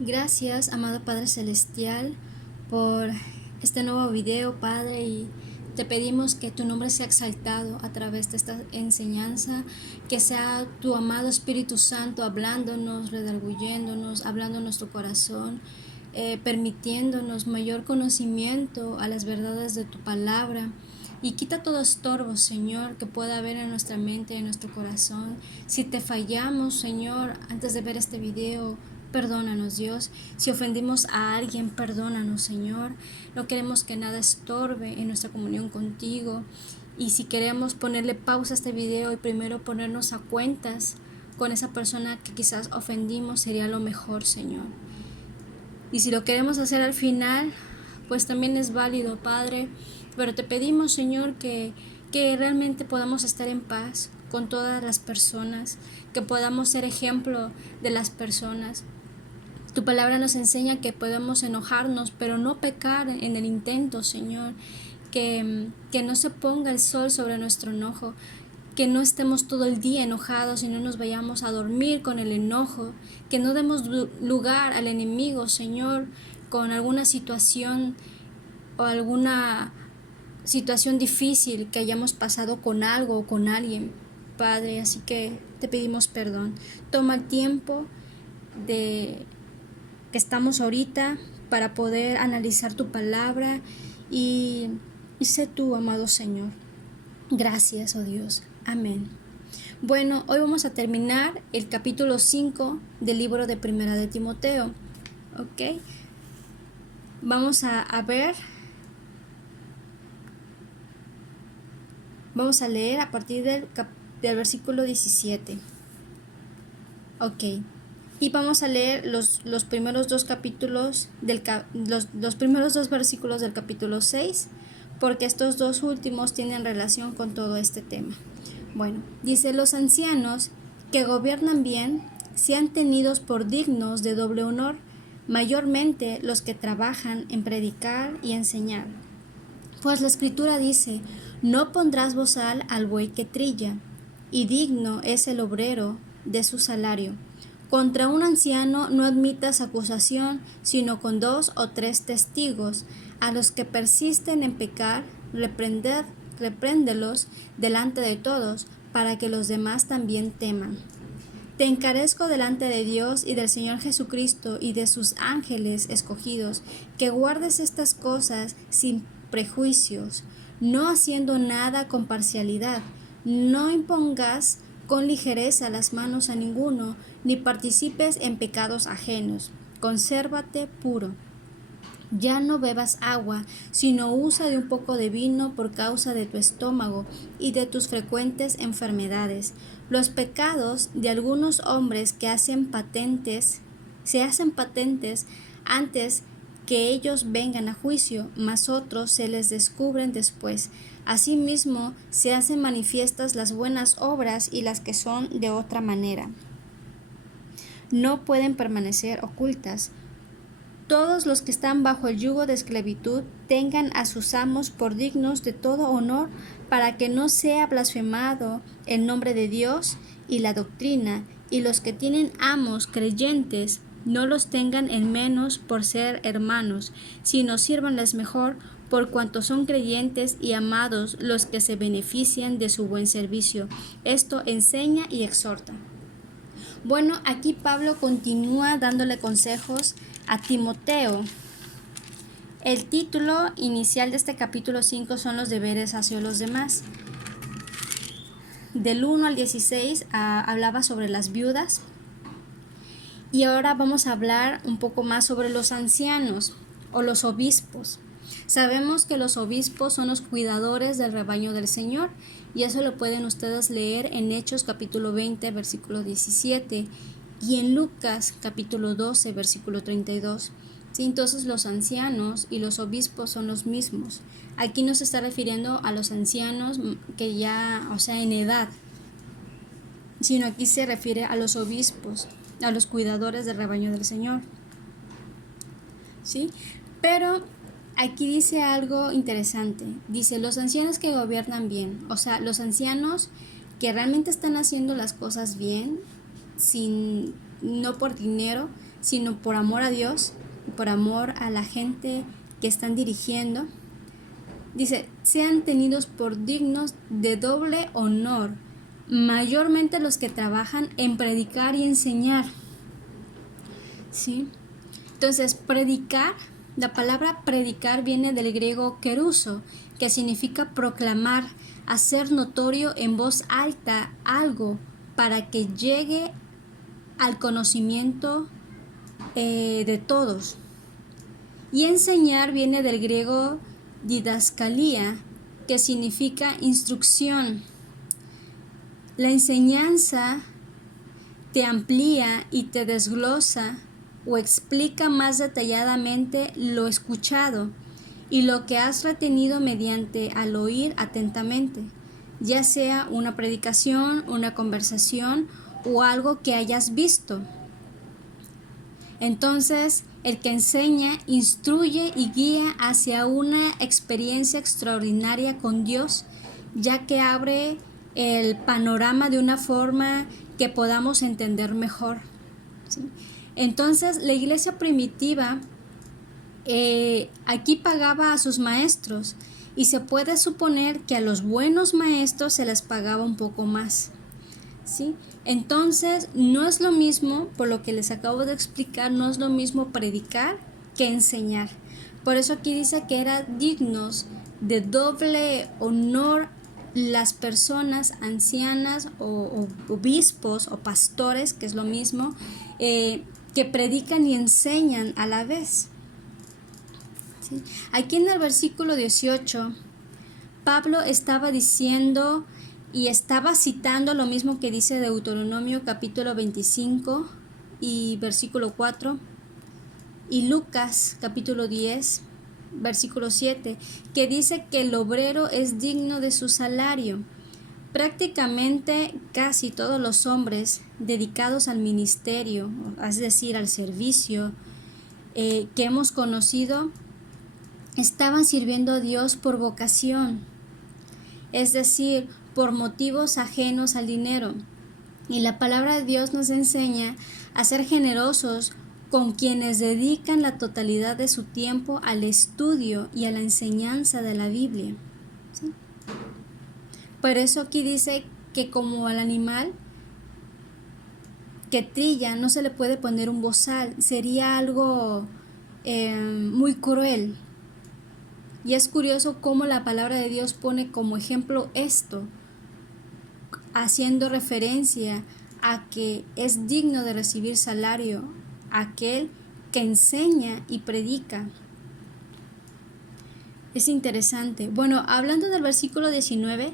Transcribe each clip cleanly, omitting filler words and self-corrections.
Gracias, amado Padre Celestial, por este nuevo video, Padre, y te pedimos que tu nombre sea exaltado a través de esta enseñanza, que sea tu amado Espíritu Santo hablándonos, redarguyéndonos, hablando en nuestro corazón, permitiéndonos mayor conocimiento a las verdades de tu palabra. Y quita todo estorbo, Señor, que pueda haber en nuestra mente, en nuestro corazón. Si te fallamos, Señor, antes de ver este video, perdónanos, Dios. Si ofendimos a alguien, perdónanos, Señor. No queremos que nada estorbe en nuestra comunión contigo. Y si queremos ponerle pausa a este video y primero ponernos a cuentas con esa persona que quizás ofendimos, sería lo mejor, Señor. Y si lo queremos hacer al final, pues también es válido, Padre. Pero te pedimos, Señor, que realmente podamos estar en paz con todas las personas, que podamos ser ejemplo de las personas. Tu palabra nos enseña que podemos enojarnos, pero no pecar en el intento, Señor. Que no se ponga el sol sobre nuestro enojo, que no estemos todo el día enojados y no nos vayamos a dormir con el enojo, que no demos lugar al enemigo, Señor, con alguna situación o alguna situación difícil que hayamos pasado con algo o con alguien, Padre. Así que te pedimos perdón. Toma el tiempo de que estamos ahorita para poder analizar tu palabra y sé tú, amado Señor. Gracias, oh Dios. Amén. Bueno, hoy vamos a terminar el capítulo 5 del libro de Primera de Timoteo. ¿Ok? Vamos a ver. Vamos a leer a partir del versículo 17. Ok. Y vamos a leer los primeros dos capítulos, los primeros dos versículos del capítulo 6, porque estos dos últimos tienen relación con todo este tema. Bueno, dice: los ancianos que gobiernan bien sean tenidos por dignos de doble honor, mayormente los que trabajan en predicar y enseñar. Pues la Escritura dice: no pondrás bozal al buey que trilla, y digno es el obrero de su salario. Contra un anciano no admitas acusación, sino con 2 o 3 testigos. A los que persisten en pecar, repréndelos delante de todos, para que los demás también teman. Te encarezco delante de Dios y del Señor Jesucristo y de sus ángeles escogidos, que guardes estas cosas sin prejuicios, no haciendo nada con parcialidad. No impongas con ligereza las manos a ninguno, ni participes en pecados ajenos. Consérvate puro. Ya no bebas agua, sino usa de un poco de vino por causa de tu estómago y de tus frecuentes enfermedades. Los pecados de algunos hombres que se hacen patentes antes que ellos vengan a juicio, mas otros se les descubren después. Asimismo, se hacen manifiestas las buenas obras y las que son de otra manera. No pueden permanecer ocultas. Todos los que están bajo el yugo de esclavitud tengan a sus amos por dignos de todo honor, para que no sea blasfemado el nombre de Dios y la doctrina, y los que tienen amos creyentes no los tengan en menos por ser hermanos, sino sírvanles mejor, por cuanto son creyentes y amados los que se benefician de su buen servicio. Esto enseña y exhorta. Bueno, aquí Pablo continúa dándole consejos a Timoteo. El título inicial de este capítulo 5 son los deberes hacia los demás. Del 1 al 16 hablaba sobre las viudas. Y ahora vamos a hablar un poco más sobre los ancianos o los obispos. Sabemos que los obispos son los cuidadores del rebaño del Señor, y eso lo pueden ustedes leer en Hechos capítulo 20 versículo 17 y en Lucas capítulo 12 versículo 32. Sí, entonces los ancianos y los obispos son los mismos. Aquí no se está refiriendo a los ancianos que ya, o sea, en edad, sino aquí se refiere a los obispos, a los cuidadores del rebaño del Señor. ¿Sí? Pero aquí dice algo interesante. Dice: los ancianos que gobiernan bien. O sea, los ancianos que realmente están haciendo las cosas bien, no por dinero, sino por amor a Dios y por amor a la gente que están dirigiendo. Dice, sean tenidos por dignos de doble honor, mayormente los que trabajan en predicar y enseñar. ¿Sí? Entonces, predicar, la palabra predicar viene del griego keruso, que significa proclamar, hacer notorio en voz alta algo para que llegue al conocimiento de todos. Y enseñar viene del griego didascalía, que significa instrucción. La enseñanza te amplía y te desglosa o explica más detalladamente lo escuchado y lo que has retenido mediante al oír atentamente, ya sea una predicación, una conversación o algo que hayas visto. Entonces, el que enseña, instruye y guía hacia una experiencia extraordinaria con Dios, ya que abre el panorama de una forma que podamos entender mejor. ¿Sí? Entonces, la iglesia primitiva aquí pagaba a sus maestros y se puede suponer que a los buenos maestros se les pagaba un poco más. ¿Sí? Entonces, no es lo mismo, por lo que les acabo de explicar, no es lo mismo predicar que enseñar. Por eso aquí dice que eran dignos de doble honor las personas ancianas o obispos o pastores, que es lo mismo, que predican y enseñan a la vez. ¿Sí? Aquí en el versículo 18, Pablo estaba diciendo y estaba citando lo mismo que dice Deuteronomio capítulo 25 y versículo 4 y Lucas capítulo 10 versículo 7, que dice que el obrero es digno de su salario. Prácticamente casi todos los hombres dedicados al ministerio, es decir, al servicio que hemos conocido, estaban sirviendo a Dios por vocación, es decir, por motivos ajenos al dinero. Y la palabra de Dios nos enseña a ser generosos con quienes dedican la totalidad de su tiempo al estudio y a la enseñanza de la Biblia. ¿Sí? Por eso aquí dice que como al animal que trilla no se le puede poner un bozal, sería algo muy cruel. Y es curioso cómo la palabra de Dios pone como ejemplo esto, haciendo referencia a que es digno de recibir salario aquel que enseña y predica. Es interesante. Bueno, hablando del versículo 19,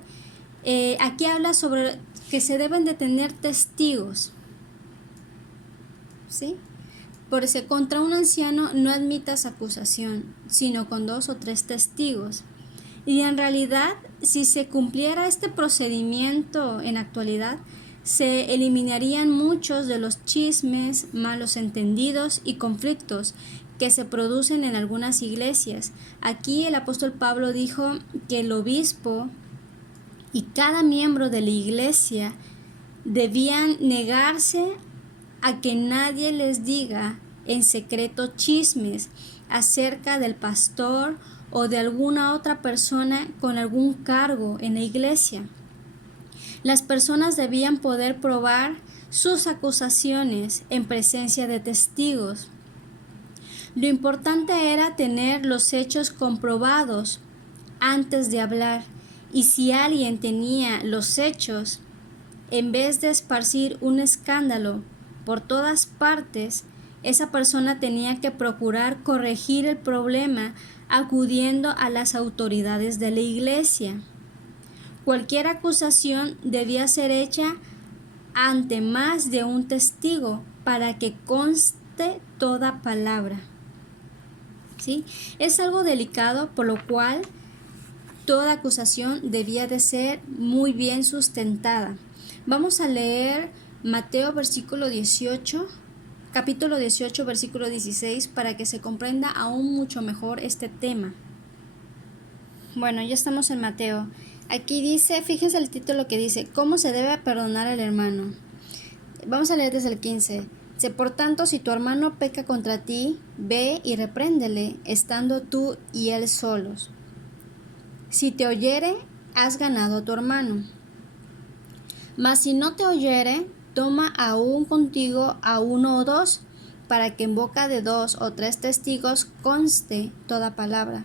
aquí habla sobre que se deben de tener testigos. ¿Sí? Por eso, contra un anciano no admitas acusación, sino con 2 o 3 testigos. Y en realidad, si se cumpliera este procedimiento en actualidad, se eliminarían muchos de los chismes, malos entendidos y conflictos que se producen en algunas iglesias. Aquí el apóstol Pablo dijo que el obispo y cada miembro de la iglesia debían negarse a que nadie les diga en secreto chismes acerca del pastor o de alguna otra persona con algún cargo en la iglesia. Las personas debían poder probar sus acusaciones en presencia de testigos. Lo importante era tener los hechos comprobados antes de hablar, y si alguien tenía los hechos, en vez de esparcir un escándalo por todas partes, esa persona tenía que procurar corregir el problema acudiendo a las autoridades de la iglesia. Cualquier acusación debía ser hecha ante más de un testigo para que conste toda palabra. ¿Sí? Es algo delicado, por lo cual toda acusación debía de ser muy bien sustentada. Vamos a leer Mateo capítulo 18, versículo 16, para que se comprenda aún mucho mejor este tema. Bueno, ya estamos en Mateo. Aquí dice, fíjense el título que dice, ¿cómo se debe perdonar al hermano? Vamos a leer desde el 15. Por tanto, si tu hermano peca contra ti, ve y repréndele, estando tú y él solos. Si te oyere, has ganado a tu hermano. Mas si no te oyere, toma aún contigo a 1 o 2, para que en boca de 2 o 3 testigos conste toda palabra.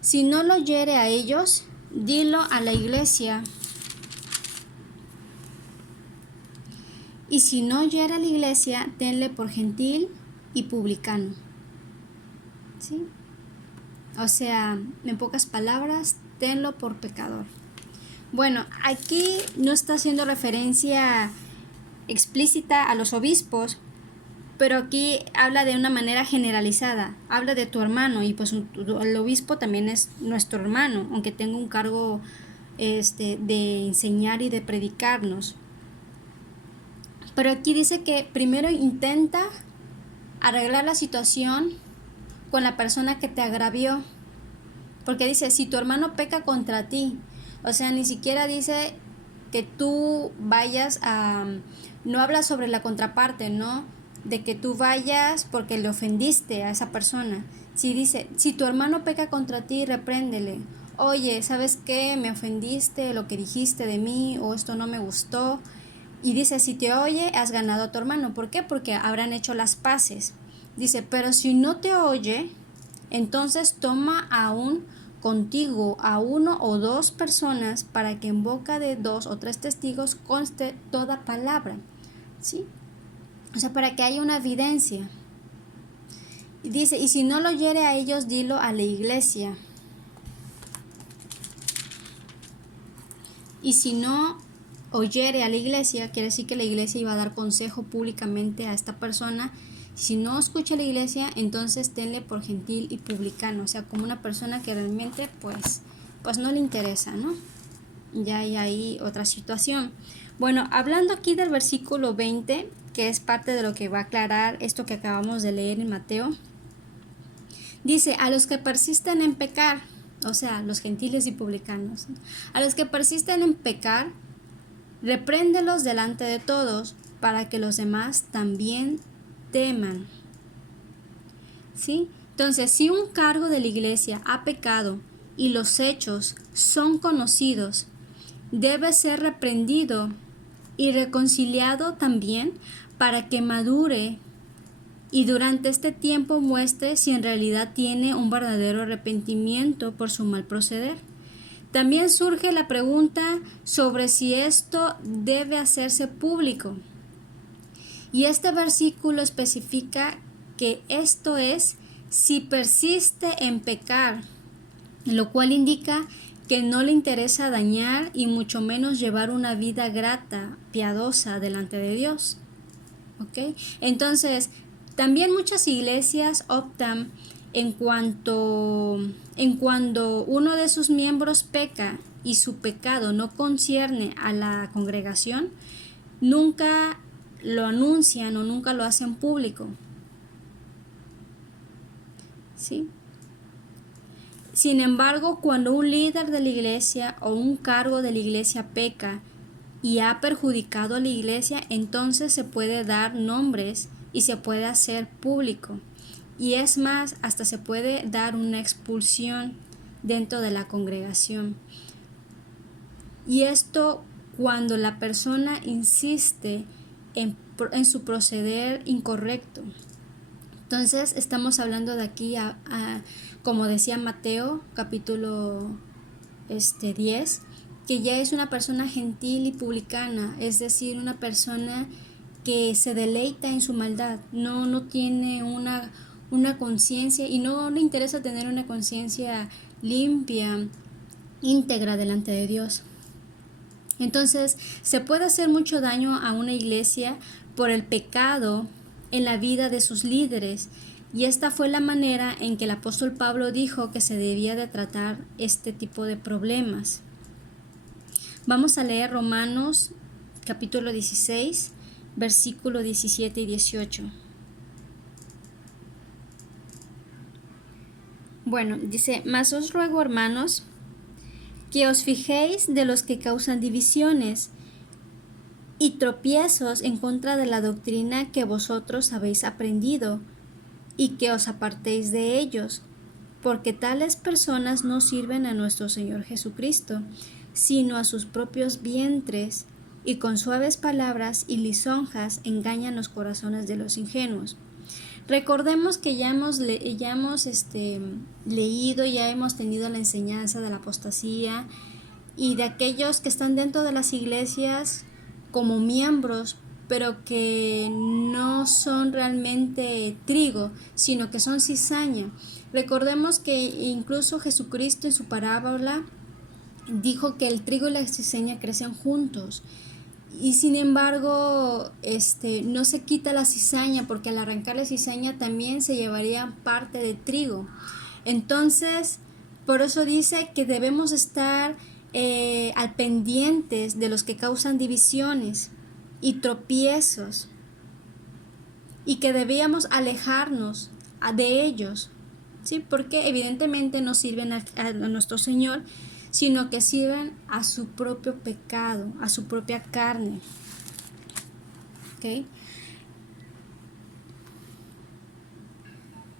Si no lo oyere a ellos, dilo a la iglesia. Y si no oyere a la iglesia, tenle por gentil y publicano. ¿Sí? O sea, en pocas palabras, tenlo por pecador. Bueno, aquí no está haciendo referencia explícita a los obispos, pero aquí habla de una manera generalizada. Habla de tu hermano y pues el obispo también es nuestro hermano, aunque tenga un cargo de enseñar y de predicarnos. Pero aquí dice que primero intenta arreglar la situación con la persona que te agravió. Porque dice, si tu hermano peca contra ti, o sea, ni siquiera dice que tú vayas a... No habla sobre la contraparte, ¿no? De que tú vayas porque le ofendiste a esa persona. Si dice, si tu hermano peca contra ti, repréndele. Oye, ¿sabes qué? Me ofendiste, lo que dijiste de mí, o esto no me gustó. Y dice, si te oye, has ganado a tu hermano. ¿Por qué? Porque habrán hecho las paces. Dice, pero si no te oye, entonces toma aún contigo a 1 o 2 personas, para que en boca de 2 o 3 testigos conste toda palabra. ¿Sí? O sea, para que haya una evidencia. Y dice, y si no lo oyere a ellos, dilo a la iglesia. Y si no oyere a la iglesia, quiere decir que la iglesia iba a dar consejo públicamente a esta persona. Si no escucha a la iglesia, entonces tenle por gentil y publicano, o sea, como una persona que realmente pues no le interesa, ¿no? Ya hay ahí otra situación. Bueno, hablando aquí del versículo 20, que es parte de lo que va a aclarar esto que acabamos de leer en Mateo, dice, a los que persisten en pecar, o sea, los gentiles y publicanos, a los que persisten en pecar, repréndelos delante de todos, para que los demás también teman. ¿Sí? Entonces, si un cargo de la iglesia ha pecado y los hechos son conocidos, debe ser reprendido y reconciliado también, para que madure y durante este tiempo muestre si en realidad tiene un verdadero arrepentimiento por su mal proceder. También surge la pregunta sobre si esto debe hacerse público. Y este versículo especifica que esto es si persiste en pecar, lo cual indica que no le interesa dañar y mucho menos llevar una vida grata, piadosa delante de Dios. ¿Ok? Entonces, también muchas iglesias optan en cuando uno de sus miembros peca y su pecado no concierne a la congregación, nunca lo anuncian o nunca lo hacen público. ¿Sí? Sin embargo, cuando un líder de la iglesia o un cargo de la iglesia peca y ha perjudicado a la iglesia, entonces se puede dar nombres y se puede hacer público. Y es más, hasta se puede dar una expulsión dentro de la congregación. Y esto cuando la persona insiste en su proceder incorrecto. Entonces estamos hablando de aquí como decía Mateo capítulo 10, que ya es una persona gentil y publicana, es decir, una persona que se deleita en su maldad, no tiene una conciencia y no le interesa tener una conciencia limpia, íntegra delante de Dios. Entonces, se puede hacer mucho daño a una iglesia por el pecado en la vida de sus líderes, y esta fue la manera en que el apóstol Pablo dijo que se debía de tratar este tipo de problemas. Vamos a leer Romanos capítulo 16, versículo 17 y 18. Bueno, dice, mas os ruego, hermanos, que os fijéis de los que causan divisiones y tropiezos en contra de la doctrina que vosotros habéis aprendido, y que os apartéis de ellos, porque tales personas no sirven a nuestro Señor Jesucristo, sino a sus propios vientres, y con suaves palabras y lisonjas engañan los corazones de los ingenuos. Recordemos que ya hemos leído, ya hemos tenido la enseñanza de la apostasía y de aquellos que están dentro de las iglesias como miembros, pero que no son realmente trigo, sino que son cizaña. Recordemos que incluso Jesucristo en su parábola dijo que el trigo y la cizaña crecen juntos. Y sin embargo, no se quita la cizaña, porque al arrancar la cizaña también se llevaría parte de trigo. Entonces, por eso dice que debemos estar al pendientes de los que causan divisiones y tropiezos, y que debíamos alejarnos de ellos, ¿sí? Porque evidentemente no sirven a nuestro Señor, sino que sirven a su propio pecado, a su propia carne. ¿Okay?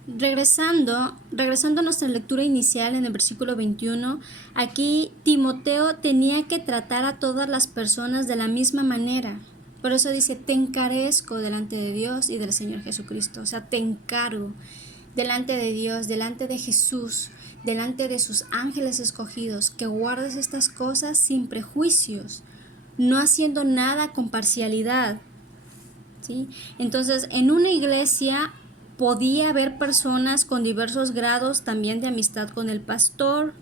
Regresando a nuestra lectura inicial en el versículo 21, aquí Timoteo tenía que tratar a todas las personas de la misma manera. Por eso dice, te encarezco delante de Dios y del Señor Jesucristo. O sea, te encargo delante de Dios, delante de Jesús, delante de sus ángeles escogidos, que guardes estas cosas sin prejuicios, no haciendo nada con parcialidad, ¿sí? Entonces, en una iglesia podía haber personas con diversos grados también de amistad con el pastor.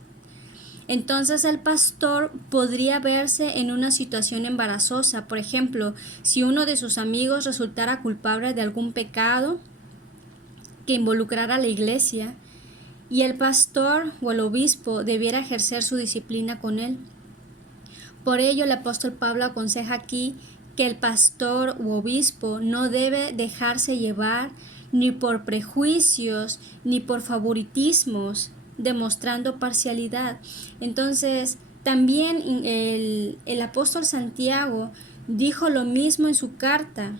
Entonces el pastor podría verse en una situación embarazosa. Por ejemplo, si uno de sus amigos resultara culpable de algún pecado que involucrara a la iglesia, y el pastor o el obispo debiera ejercer su disciplina con él. Por ello, el apóstol Pablo aconseja aquí que el pastor u obispo no debe dejarse llevar ni por prejuicios ni por favoritismos, demostrando parcialidad. Entonces, también el apóstol Santiago dijo lo mismo en su carta.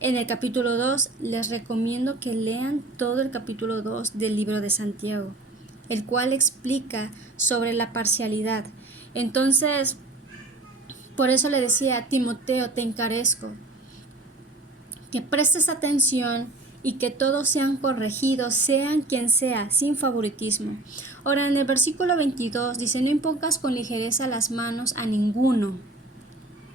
En el capítulo 2, les recomiendo que lean todo el capítulo 2 del libro de Santiago, el cual explica sobre la parcialidad. Entonces, por eso le decía a Timoteo, te encarezco, que prestes atención y que todos sean corregidos, sean quien sea, sin favoritismo. Ahora, en el versículo 22 dice, no impongas con ligereza las manos a ninguno.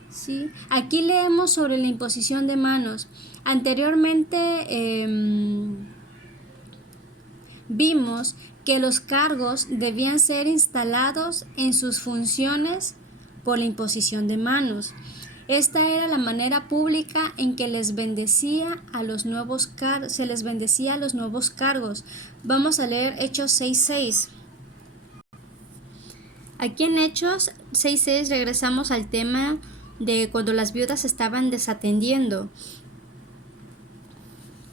¿Sí? Aquí leemos sobre la imposición de manos. Anteriormente vimos que los cargos debían ser instalados en sus funciones por la imposición de manos. Esta era la manera pública en que se les bendecía a los nuevos cargos. Vamos a leer Hechos 6:6. Aquí en Hechos 6:6 regresamos al tema de cuando las viudas estaban desatendiendo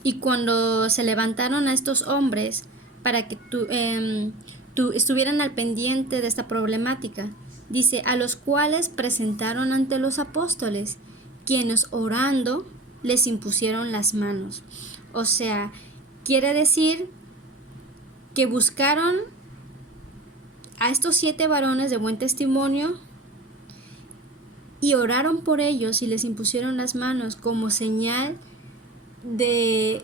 y cuando se levantaron a estos hombres para que estuvieran al pendiente de esta problemática. Dice, a los cuales presentaron ante los apóstoles, quienes orando les impusieron las manos. O sea, quiere decir que buscaron a estos 7 varones de buen testimonio y oraron por ellos y les impusieron las manos como señal de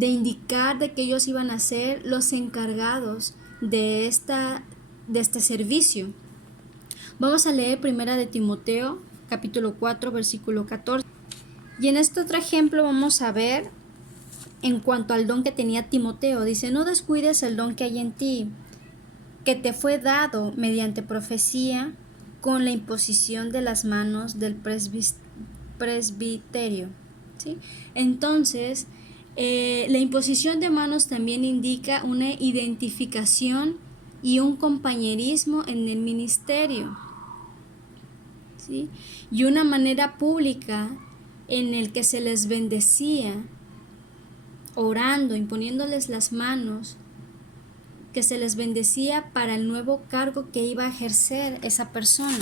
indicar de que ellos iban a ser los encargados de este servicio. Vamos a leer primera de Timoteo, capítulo 4, versículo 14. Y en este otro ejemplo vamos a ver en cuanto al don que tenía Timoteo. Dice, no descuides el don que hay en ti, que te fue dado mediante profecía con la imposición de las manos del presbiterio. ¿Sí? Entonces, la imposición de manos también indica una identificación y un compañerismo en el ministerio, ¿sí? Y una manera pública en el que se les bendecía, orando, imponiéndoles las manos, que se les bendecía para el nuevo cargo que iba a ejercer esa persona.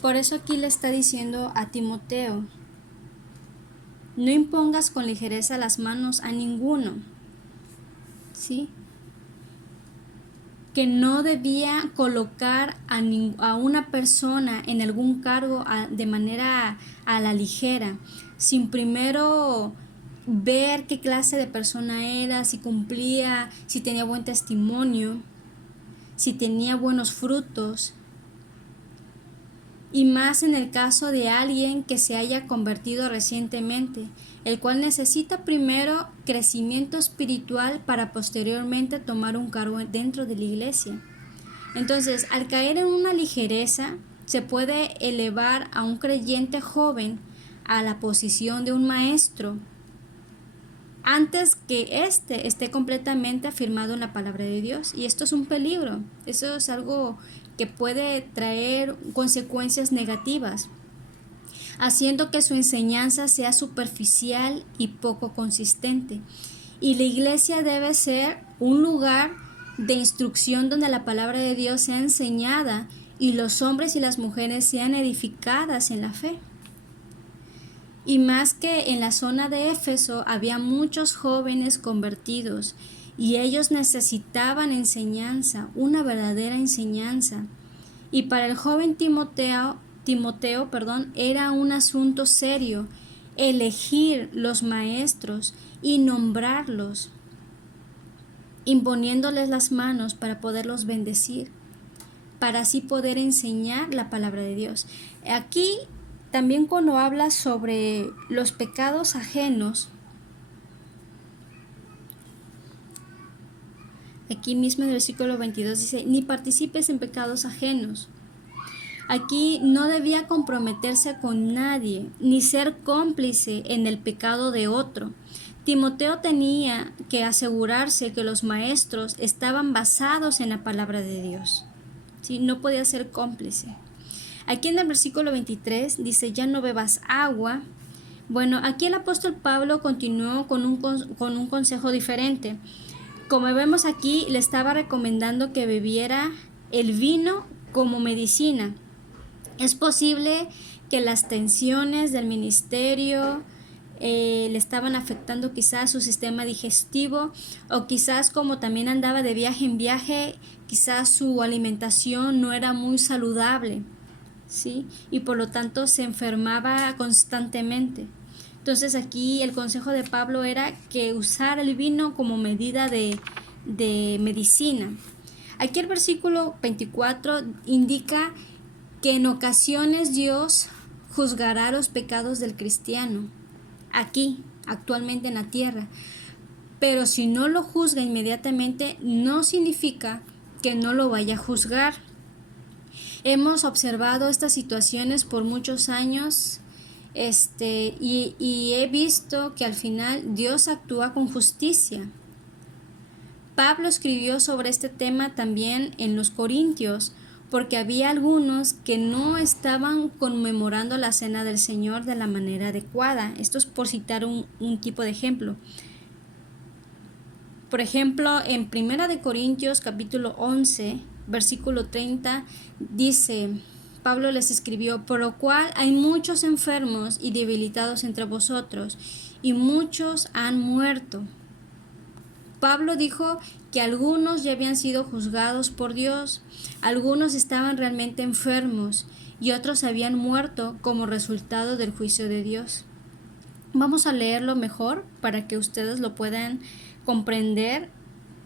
Por eso aquí le está diciendo a Timoteo, no impongas con ligereza las manos a ninguno, ¿sí? Que no debía colocar a una persona en algún cargo de manera a la ligera, sin primero ver qué clase de persona era, si cumplía, si tenía buen testimonio, si tenía buenos frutos, y más en el caso de alguien que se haya convertido recientemente, el cual necesita primero crecimiento espiritual para posteriormente tomar un cargo dentro de la iglesia. Entonces, al caer en una ligereza, se puede elevar a un creyente joven a la posición de un maestro antes que éste esté completamente afirmado en la palabra de Dios. Y esto es un peligro, eso es algo que puede traer consecuencias negativas, haciendo que su enseñanza sea superficial y poco consistente. Y la iglesia debe ser un lugar de instrucción donde la palabra de Dios sea enseñada y los hombres y las mujeres sean edificadas en la fe. Y más que en la zona de Éfeso había muchos jóvenes convertidos y ellos necesitaban enseñanza, una verdadera enseñanza. Y para el joven Timoteo, era un asunto serio elegir los maestros y nombrarlos, imponiéndoles las manos para poderlos bendecir, para así poder enseñar la palabra de Dios. Aquí también cuando habla sobre los pecados ajenos, aquí mismo en el versículo 22 dice, ni participes en pecados ajenos. Aquí no debía comprometerse con nadie, ni ser cómplice en el pecado de otro. Timoteo tenía que asegurarse que los maestros estaban basados en la palabra de Dios. ¿Sí? No podía ser cómplice. Aquí en el versículo 23 dice, ya no bebas agua. Bueno, aquí el apóstol Pablo continuó con un consejo diferente. Como vemos aquí, le estaba recomendando que bebiera el vino como medicina. Es posible que las tensiones del ministerio le estaban afectando quizás su sistema digestivo, o quizás como también andaba de viaje en viaje, quizás su alimentación no era muy saludable, ¿sí? Y por lo tanto se enfermaba constantemente. Entonces aquí el consejo de Pablo era que usara el vino como medida de medicina. Aquí el versículo 24 indica que en ocasiones Dios juzgará los pecados del cristiano, aquí, actualmente en la tierra. Pero si no lo juzga inmediatamente, no significa que no lo vaya a juzgar. Hemos observado estas situaciones por muchos años, y he visto que al final Dios actúa con justicia. Pablo escribió sobre este tema también en los Corintios, porque había algunos que no estaban conmemorando la cena del Señor de la manera adecuada. Esto es por citar un tipo de ejemplo. Por ejemplo, en 1 de Corintios capítulo 11, versículo 30, dice, Pablo les escribió, por lo cual hay muchos enfermos y debilitados entre vosotros, y muchos han muerto. Pablo dijo que algunos ya habían sido juzgados por Dios, algunos estaban realmente enfermos y otros habían muerto como resultado del juicio de Dios. Vamos a leerlo mejor para que ustedes lo puedan comprender,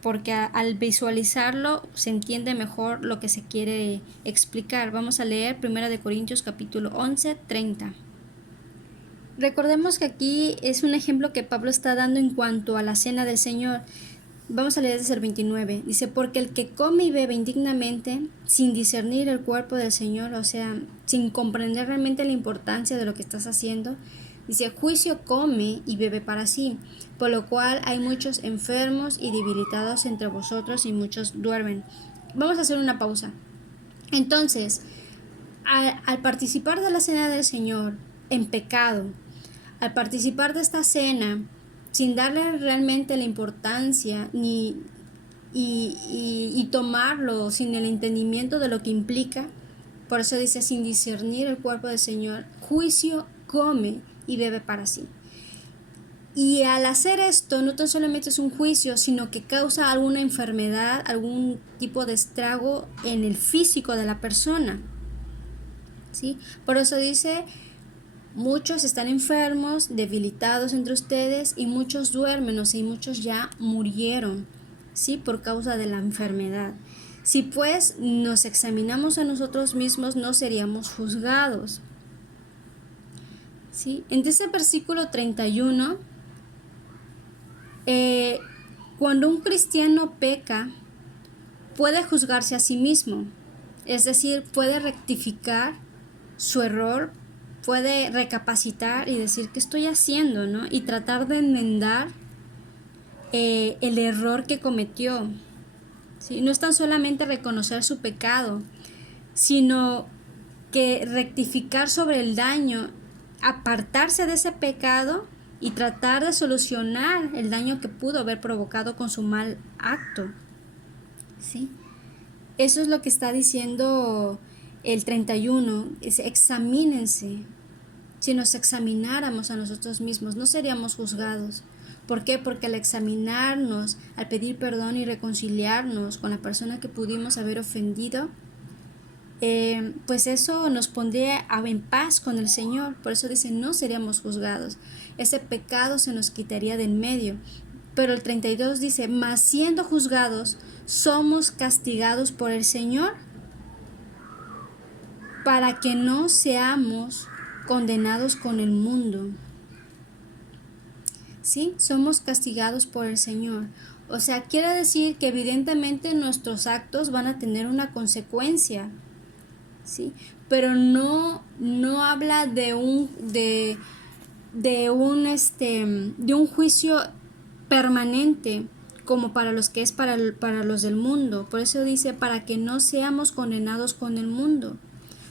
porque al visualizarlo se entiende mejor lo que se quiere explicar. Vamos a leer 1 de Corintios capítulo 11, 30. Recordemos que aquí es un ejemplo que Pablo está dando en cuanto a la cena del Señor. Vamos a leer desde el 29. Dice, porque el que come y bebe indignamente, sin discernir el cuerpo del Señor, o sea, sin comprender realmente la importancia de lo que estás haciendo, dice, juicio come y bebe para sí, por lo cual hay muchos enfermos y debilitados entre vosotros y muchos duermen. Vamos a hacer una pausa. Entonces, al participar de la cena del Señor en pecado, al participar de esta cena sin darle realmente la importancia y tomarlo sin el entendimiento de lo que implica, Por eso dice, sin discernir el cuerpo del Señor, juicio come y bebe para sí. Y al hacer esto, no tan solamente es un juicio, sino que causa alguna enfermedad, algún tipo de estrago en el físico de la persona. ¿Sí? Por eso dice, muchos están enfermos, debilitados entre ustedes, y muchos duermen, o sea, y muchos ya murieron, ¿sí? Por causa de la enfermedad. Si pues nos examinamos a nosotros mismos, no seríamos juzgados. ¿Sí? En ese versículo 31, cuando un cristiano peca, puede juzgarse a sí mismo, es decir, puede rectificar su error, puede recapacitar y decir qué estoy haciendo, ¿no? Y tratar de enmendar el error que cometió. ¿Sí? No es tan solamente reconocer su pecado, sino que rectificar sobre el daño, apartarse de ese pecado y tratar de solucionar el daño que pudo haber provocado con su mal acto. ¿Sí? Eso es lo que está diciendo el 31, es examínense. Si nos examináramos a nosotros mismos, no seríamos juzgados. ¿Por qué? Porque al examinarnos, al pedir perdón y reconciliarnos con la persona que pudimos haber ofendido, pues eso nos pondría en paz con el Señor. Por eso dice, no seríamos juzgados. Ese pecado se nos quitaría de en medio. Pero el 32 dice, mas siendo juzgados, somos castigados por el Señor para que no seamos condenados con el mundo. ¿Sí? Somos castigados por el Señor. O sea, quiere decir que evidentemente nuestros actos van a tener una consecuencia, ¿sí? Pero no habla de un juicio permanente como para los que es para los del mundo. Por eso dice, para que no seamos condenados con el mundo.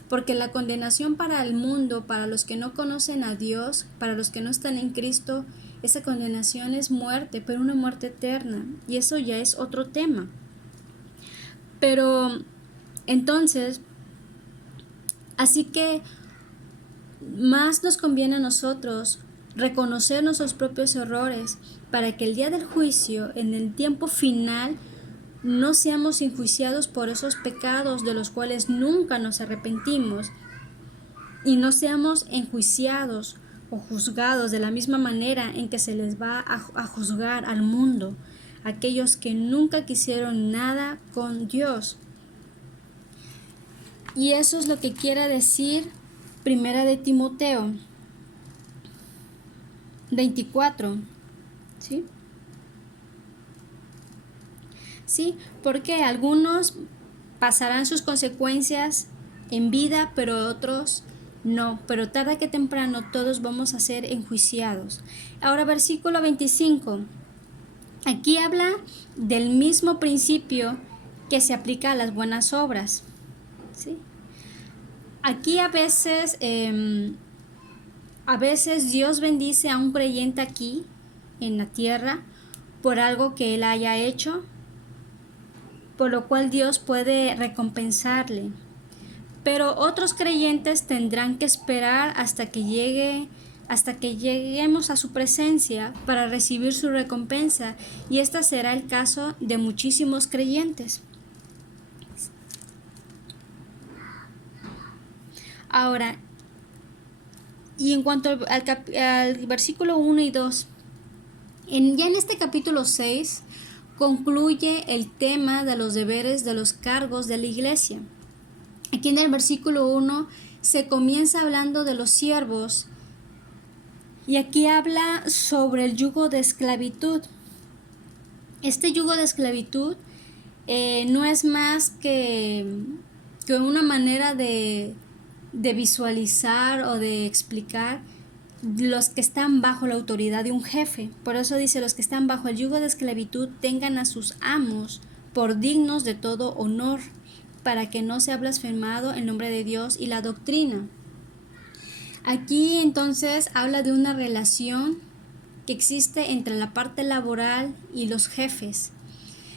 Porque la condenación para el mundo, para los que no conocen a Dios, para los que no están en Cristo, esa condenación es muerte, pero una muerte eterna. Y eso ya es otro tema. Pero entonces, así que más nos conviene a nosotros reconocer nuestros propios errores para que el día del juicio, en el tiempo final, no seamos enjuiciados por esos pecados de los cuales nunca nos arrepentimos y no seamos enjuiciados o juzgados de la misma manera en que se les va a juzgar al mundo, aquellos que nunca quisieron nada con Dios. Y eso es lo que quiere decir Primera de Timoteo 24, ¿sí? Sí, porque algunos pasarán sus consecuencias en vida, pero otros no, pero tarde que temprano todos vamos a ser enjuiciados. Ahora versículo 25. Aquí habla del mismo principio que se aplica a las buenas obras, ¿sí? Aquí a veces Dios bendice a un creyente aquí en la tierra por algo que él haya hecho, por lo cual Dios puede recompensarle. Pero otros creyentes tendrán que esperar hasta que lleguemos a su presencia para recibir su recompensa, y este será el caso de muchísimos creyentes. Ahora, y en cuanto al versículo 1 y 2, ya en este capítulo 6 concluye el tema de los deberes de los cargos de la iglesia. Aquí en el versículo 1 se comienza hablando de los siervos y aquí habla sobre el yugo de esclavitud. Este yugo de esclavitud no es más que una manera de visualizar o de explicar los que están bajo la autoridad de un jefe. Por eso dice, los que están bajo el yugo de esclavitud tengan a sus amos por dignos de todo honor, para que no sea blasfemado el nombre de Dios y la doctrina. Aquí entonces habla de una relación que existe entre la parte laboral y los jefes.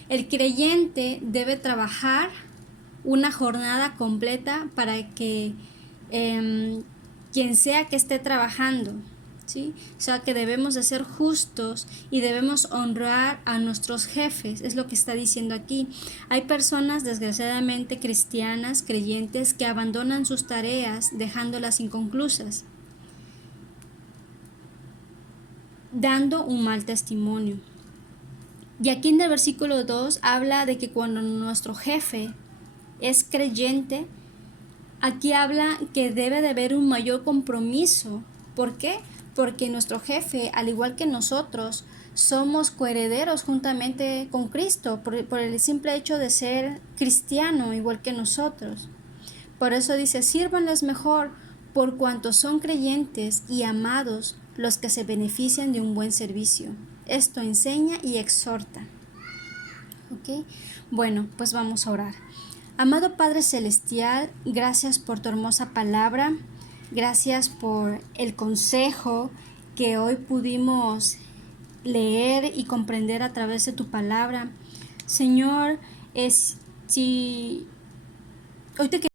El creyente debe trabajar una jornada completa para que quien sea que esté trabajando, ¿sí? O sea, que debemos de ser justos y debemos honrar a nuestros jefes, es lo que está diciendo aquí. Hay personas, desgraciadamente cristianas, creyentes, que abandonan sus tareas dejándolas inconclusas, dando un mal testimonio. Y aquí en el versículo 2 habla de que cuando nuestro jefe es creyente, aquí habla que debe de haber un mayor compromiso. ¿Por qué? Porque nuestro jefe, al igual que nosotros, somos coherederos juntamente con Cristo, por el simple hecho de ser cristiano, igual que nosotros. Por eso dice, sírvanles mejor, por cuanto son creyentes y amados los que se benefician de un buen servicio. Esto enseña y exhorta. ¿Ok? Bueno, pues vamos a orar. Amado Padre Celestial, gracias por tu hermosa palabra, gracias por el consejo que hoy pudimos leer y comprender a través de tu palabra. Señor, si hoy te